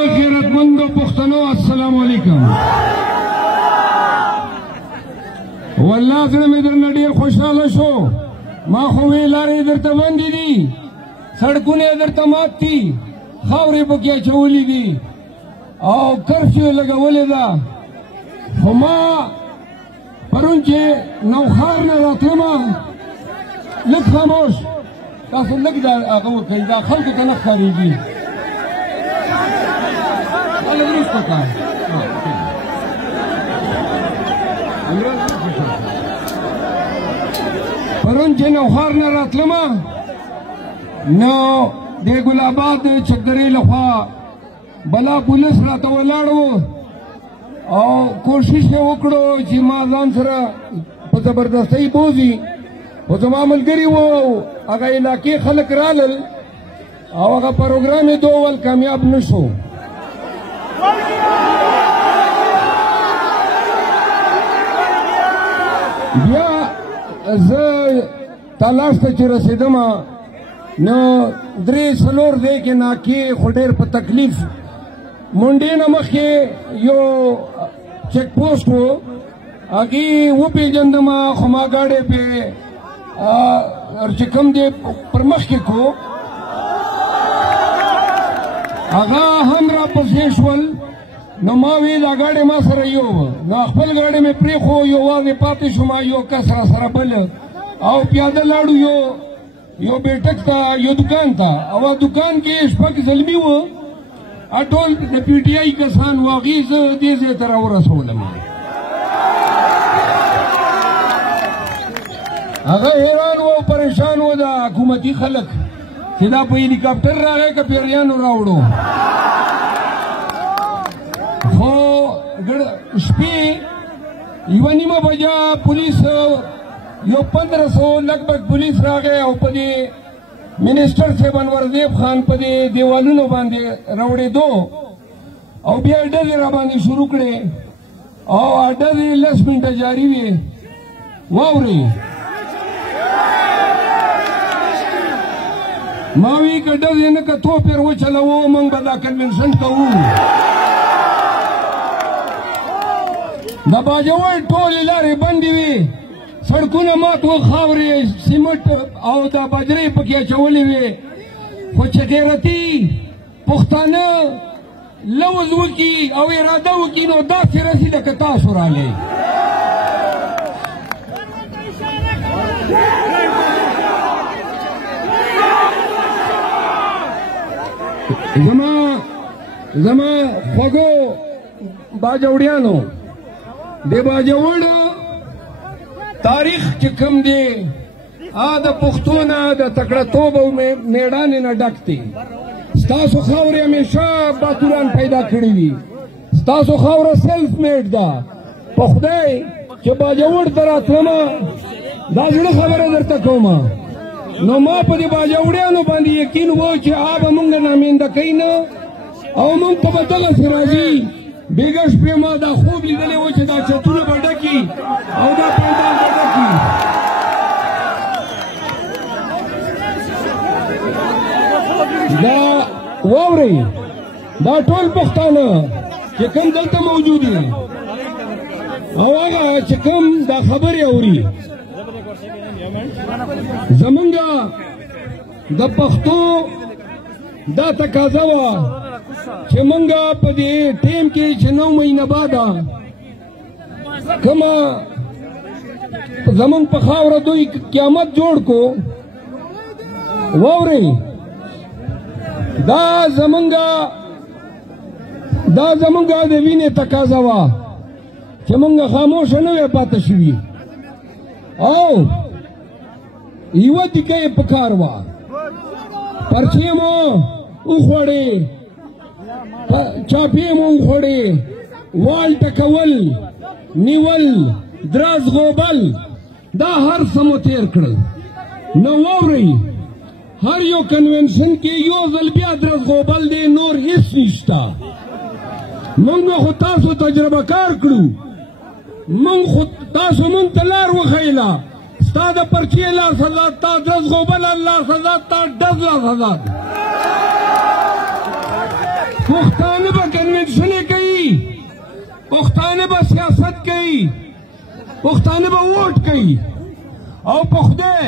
خیرتمندو پښتنو السلام علیکم. والله زړه مې درنه ډېر خوشحاله شو. ما خو وې لارې درته بندې دي، سړکونه یې درته مات دي، خاورې پکې اچولې دي او کرفیو لګولې ده. خو ما پرون چې نوښار نه راتلمه لږ خاموش تاسو لږ دا هغه وکړئ، دا خلکو ته نه ښکارېږي. پرون چې نوښار نه راتلمه نو د ګل آباد چکدرې لخوا بلا پولیس راته ولاړ وو او کوشش یې وکړو چې ما ځان سره په زبردستۍ بوځي، خو زما ملګري وو هغه علاقې خلک رالل او هغه پروګرام یې دوول کامیاب نه شو. بیا زه تلاش ته چې رسېدم نو درې څلور ځای کې ناکې خو ډېر په تکلیف منډې نه مخکې یو چیک پوسټ و، هغې وپېژندم خو ما ګاډی پې چې کوم دی پر مخکې کو هغه هم راپسې شول. نو ما وی دا ګاډی ما سره یو نو خپل ګاډی مې پرېښو، یوازې پاتې شوم، یو کس را سره بل او پیاده لاړو یو بیټک ته یو دکان ته، او دکان کې شپږ زلمي وو، ټول د پي ټي آی کسان وو. هغې زه دې ځای ته راورسولم. هغه حیران وو، پریشان وو د حکومتي خلک چې دا په هلیکاپټر راغی که پیریانو راوړو. خو شپې یوه نیمه بجه پولیس یو 1500 لګبګ پولیس راغی او په دې منسټر صاحب انورزیب خان په دې دیوالونو باندې راوړېدو او بیا یې ډزې را باندې شروع کړې او ډزې 10 منټه جاري وې. واورئ ما وی که ډزې نه که توپ یې وچلوو موږ به دا کنونشن کوو. د باجوړ ټولې لارې بندې وې، سړکونه مات وو، خاورې سیمټ او د بجرې پکې اچولې وې. خو چې غیرتي پښتانه لوز وکړي او اراده وکړي نو داسې رسي لکه تاسو راغلی. زما خوږو باجوړیانو، د باجوړ تاریخ چې کوم دی د پښتو نه د تکړهتوب او میړانې نه ډک دی. ستاسو خاورې همیشه باتوران پیدا کړي دي، ستاسو خاوره سیلف میډ ده. په خدای چې باجوړ ته راتلمه دا زړه خبره درته کومه، نو ما په دې باجوړیانو باندې یقین و چې به موږ نامینده کوي نه او موږ په به دغسې راځي. بیګه شپې ما دا خوب لیدلی و چې دا چتونه به ډکي او دا پنډال به ډکي. دا واورئ دا ټول پښتانه چې کوم دلته موجود دي او هغه چې کوم دا خبرې اوري، زمونږ د پښتو دا تقاضا وه چې مونږ په دې ټیم کې چې 9 مهینه بعده کومه زمونږ په خاوره دوی قیامت جوړ کو. واورئ دا زمونږ د وینې تقاضا وه چې مونږ خاموشه نه وی پاته شوي او یوه دیکه یې په کار وه، پرچې مو وخوړې، چاپې مو وخوړې، وال ټکول، نیول، دراز غوبل، دا هر څه مو تېر کړل. نو واورئ هر یو کنونشن کې یو ځل بیا دراز غوبل دی، نور هېڅ نشته. موږ خو تاسو تجربه کار کړو، تاسو موږ ته لار وښیله. ستا د پرچې لاس آزاد، تا دراز غوبل لاس آزاد، تا ډز لاس آزاد. پښتانه به کنونشنې کوي، پښتانه به سیاست کوي، پښتانه به ووټ کوي. او په خدای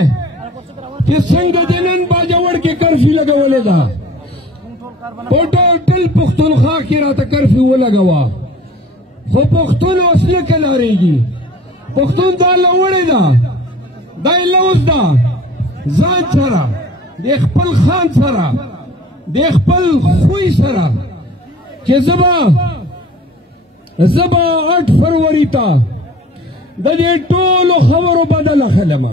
چې څنګه د نن باجوړ کې کرفیو لګولې ده، په ټول پښتونخوا کې راته کرفیو ولګوه، خو پښتون اوس نه کلاریږي. پښتون دا لوړې ده، دا یې لوز ده ځان سره، د خپل خان سره، د خپل خوی سره، چې زه به 8 فروری ته د دې ټولو خبرو بدله خلمه.